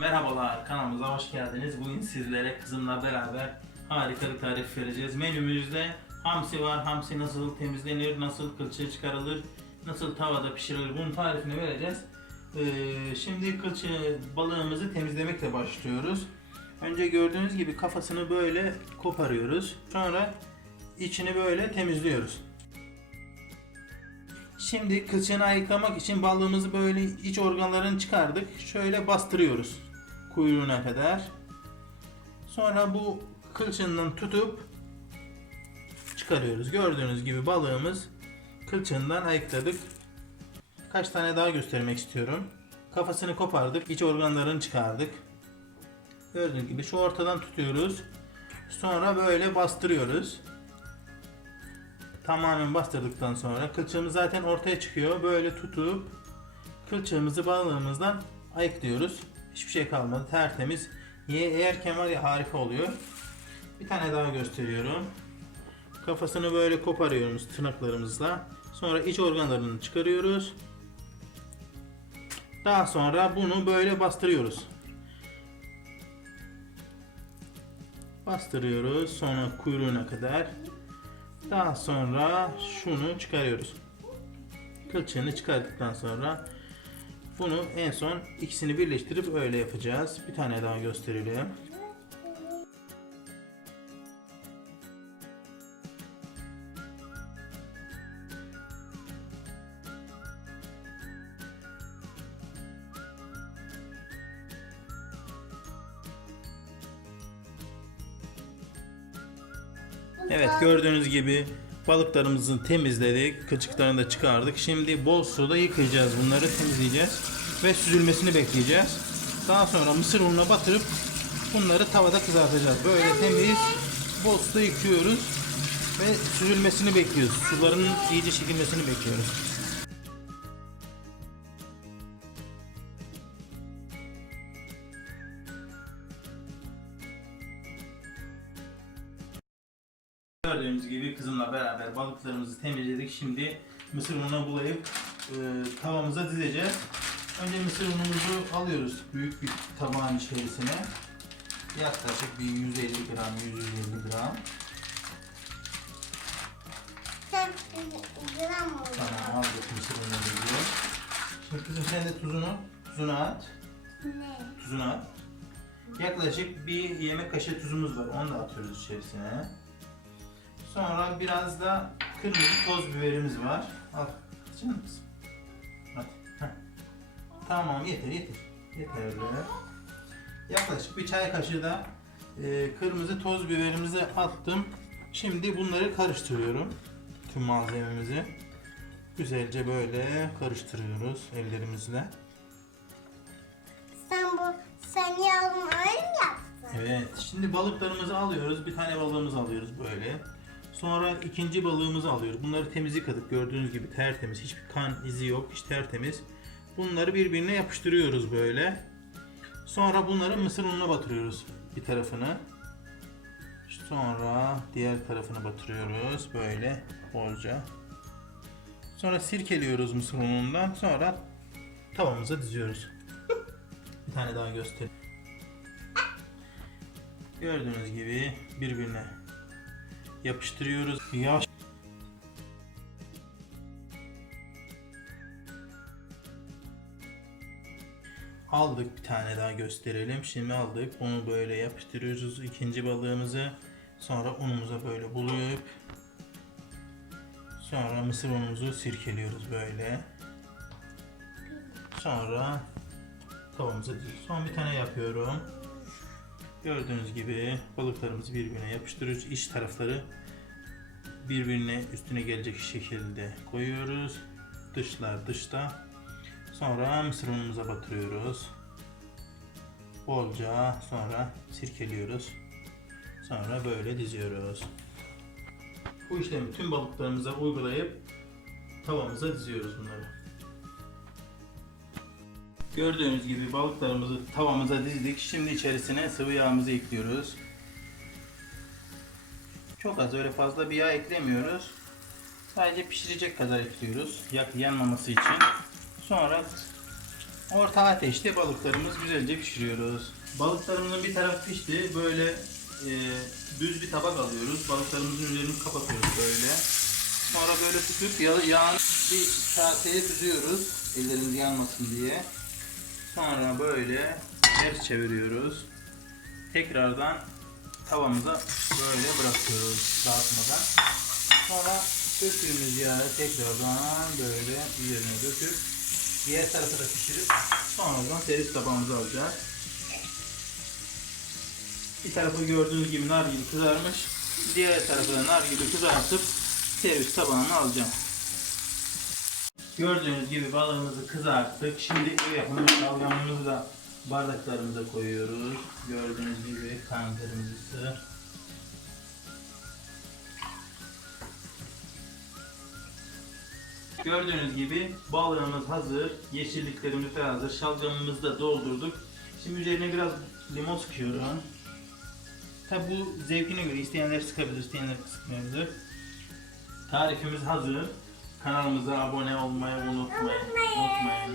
Merhabalar kanalımıza hoş geldiniz. Bugün sizlere kızımla beraber harika bir tarif vereceğiz. Menümüzde hamsi var. Hamsi nasıl temizlenir, nasıl kılçığı çıkarılır, nasıl tavada pişirilir bunun tarifini vereceğiz. Ee, şimdi kılçığı balığımızı temizlemekle başlıyoruz. Önce gördüğünüz gibi kafasını böyle koparıyoruz. Sonra içini böyle temizliyoruz. Şimdi kılçığını ayıklamak için balığımızı böyle iç organlarını çıkardık. Şöyle bastırıyoruz kuyruğuna kadar. Sonra bu kılçığından tutup çıkarıyoruz. Gördüğünüz gibi balığımız kılçığından ayıkladık. Kaç tane daha göstermek istiyorum. Kafasını kopardık, iç organlarını çıkardık. Gördüğünüz gibi şu ortadan tutuyoruz. Sonra böyle bastırıyoruz. Tamamen bastırdıktan sonra kılçığımız zaten ortaya çıkıyor. Böyle tutup kılçığımızı balığımızdan ayıklıyoruz. Hiçbir şey kalmadı. Tertemiz. Ye yerken var ya harika oluyor. Bir tane daha gösteriyorum. Kafasını böyle koparıyoruz tırnaklarımızla. Sonra iç organlarını çıkarıyoruz. Daha sonra bunu böyle bastırıyoruz. Bastırıyoruz sonra kuyruğuna kadar. Daha sonra şunu çıkarıyoruz. Kılçığını çıkardıktan sonra bunu en son ikisini birleştirip öyle yapacağız. Bir tane daha gösterelim. Evet gördüğünüz gibi balıklarımızı temizledik. Kılçıklarını da çıkardık. Şimdi bol suda yıkayacağız bunları temizleyeceğiz. Ve süzülmesini bekleyeceğiz. Daha sonra mısır ununa batırıp bunları tavada kızartacağız. Böyle temiz bol suda yıkıyoruz. Ve süzülmesini bekliyoruz. Suların iyice çekilmesini bekliyoruz. Gördüğünüz gibi kızımla beraber balıklarımızı temizledik. Şimdi mısır ununa bulayıp e, tavamıza dizeceğiz. Önce mısır unumuzu alıyoruz büyük bir tabağın içerisine. Yaklaşık bir 150 gram, 150 gram. Sen gram oldu. Tamam aldık mısır unumuzu. Şimdi kızım sen de tuzunu, tuzunu at. Ne? Tuzunu at. Yaklaşık bir yemek kaşığı tuzumuz var. Onu da atıyoruz içerisine. Sonra biraz da kırmızı toz biberimiz var. Al. Açar mısın? Hadi. heh. Tamam yeter yeter. Yeterli. Yaklaşık bir çay kaşığı da e, kırmızı toz biberimizi attım. Şimdi bunları karıştırıyorum. Tüm malzememizi. Güzelce böyle karıştırıyoruz ellerimizle. Sen bu sen yarın öyle mi yaptın? Evet. Şimdi balıklarımızı alıyoruz. Bir tane balığımızı alıyoruz böyle. Sonra ikinci balığımızı alıyoruz. Bunları temiz yıkadık. Gördüğünüz gibi tertemiz. Hiçbir kan izi yok. Hiç tertemiz. Bunları birbirine yapıştırıyoruz böyle. Sonra bunları mısır ununa batırıyoruz bir tarafını. Sonra diğer tarafını batırıyoruz böyle bolca. Sonra sirkeliyoruz mısır unundan. Sonra tavamıza diziyoruz. bir tane daha göster. Gördüğünüz gibi birbirine yapıştırıyoruz. Yavaş Aldık bir tane daha gösterelim. Şimdi aldık. Onu böyle yapıştırıyoruz ikinci balığımızı. Sonra unumuza böyle bulayıp sonra mısır unumuzu sirkeliyoruz böyle. Sonra tavamıza. Son bir tane yapıyorum. Gördüğünüz gibi balıklarımızı birbirine yapıştırıyoruz. İç tarafları birbirine üstüne gelecek şekilde koyuyoruz. Dışlar dışta. Sonra mısır unumuza batırıyoruz. Bolca sonra sirkeliyoruz. Sonra böyle diziyoruz. Bu işlemi tüm balıklarımıza uygulayıp tavamıza diziyoruz bunları. Gördüğünüz gibi balıklarımızı tavamıza dizdik. Şimdi içerisine sıvı yağımızı ekliyoruz. Çok az öyle fazla bir yağ eklemiyoruz. Sadece pişirecek kadar ekliyoruz. Yak yanmaması için. Sonra Orta ateşte balıklarımız güzelce pişiriyoruz. Balıklarımızın bir tarafı pişti. Böyle e, düz bir tabak alıyoruz. Balıklarımızın üzerini kapatıyoruz böyle. Sonra böyle tutup yağ, yağın bir kaseye süzüyoruz. Ellerimiz yanmasın diye. Sonra böyle ters çeviriyoruz. Tekrardan tavamıza böyle bırakıyoruz dağıtmadan. Sonra döktüğümüz yağı tekrardan böyle üzerine döküp diğer tarafa da pişirip sonradan servis tabağımıza alacağız. Bir tarafı gördüğünüz gibi nar gibi kızarmış. Diğer tarafı da nar gibi kızartıp servis tabağına alacağım. Gördüğünüz gibi balığımızı kızarttık. Şimdi ev yapımı şalgamımızı da bardaklarımıza koyuyoruz. Gördüğünüz gibi kan kırmızısı. Gördüğünüz gibi balığımız hazır, yeşilliklerimiz de hazır, şalgamımızı da doldurduk. Şimdi üzerine biraz limon sıkıyorum. Tabi bu zevkine göre isteyenler sıkabilir, isteyenler sıkmayabilir. Tarifimiz hazır. Kanalımıza abone olmayı unutmayın. Unutmayın.